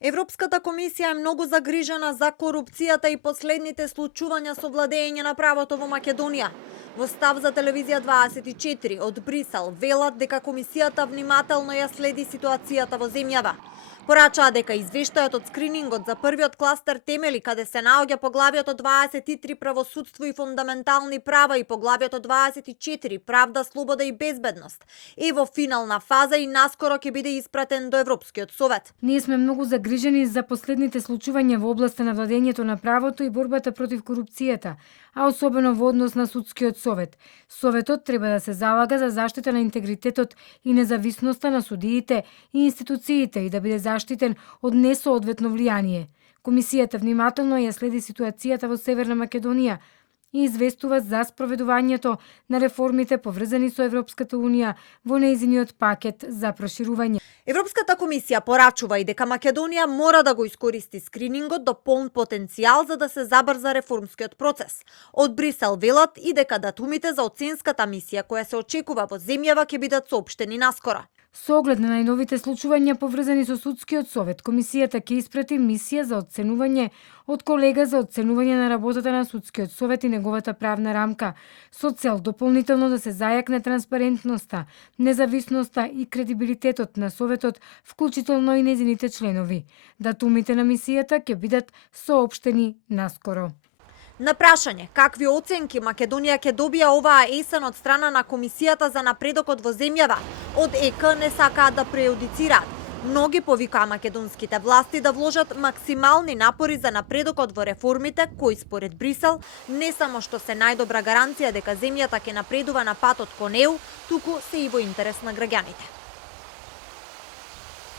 Европската комисија е многу загрижена за корупцијата и последните случувања со владење на правото во Македонија. Во став за телевизија 24 од Брисел велат дека комисијата внимателно ја следи ситуацијата во земјава. Порачаа дека извештајот од скринингот за првиот кластер темели каде се наоѓа поглавието 23 правосудство и фундаментални права и поглавието 24 правда, слобода и безбедност е во финална фаза и наскоро ќе биде испратен до Европскиот совет. Ние сме многу загрижени за последните случувања во областа на владењето на правото и борбата против корупцијата, а особено во однос на судскиот совет. Советот треба да се залага за заштита на интегритетот и независноста на судиите и институциите и да биде заштитен од несоодветно влијание. Комисијата внимателно ја следи ситуацијата во Северна Македонија и известува за спроведувањето на реформите поврзани со Европската Унија во нејзиниот пакет за проширување. Европската комисија порачува и дека Македонија мора да го искористи скринингот до полн потенцијал за да се забрза реформскиот процес. Од Брисел велат и дека датумите за оценската мисија која се очекува во земјава ќе бидат соопштени наскоро. Со оглед на најновите случувања поврзани со судскиот совет, комисијата ќе испрати мисија за оценување од колега за оценување на работата на судскиот совет и неговата правна рамка, со цел дополнително да се зајакне транспарентноста, независноста и кредибилитетот на советот, вклучително и нејзините членови. Датумите на мисијата ќе бидат соопштени наскоро. На прашање какви оценки Македонија ќе добија оваа есен од страна на Комисијата за напредокот во земјава, од ЕК не сакаат да прејудицираат. Многи повикаа македонските власти да вложат максимални напори за напредокот во реформите, кои според Брисел не само што се најдобра гаранција дека земјата ќе напредува на патот кон ЕУ, туку се и во интерес на граѓаните.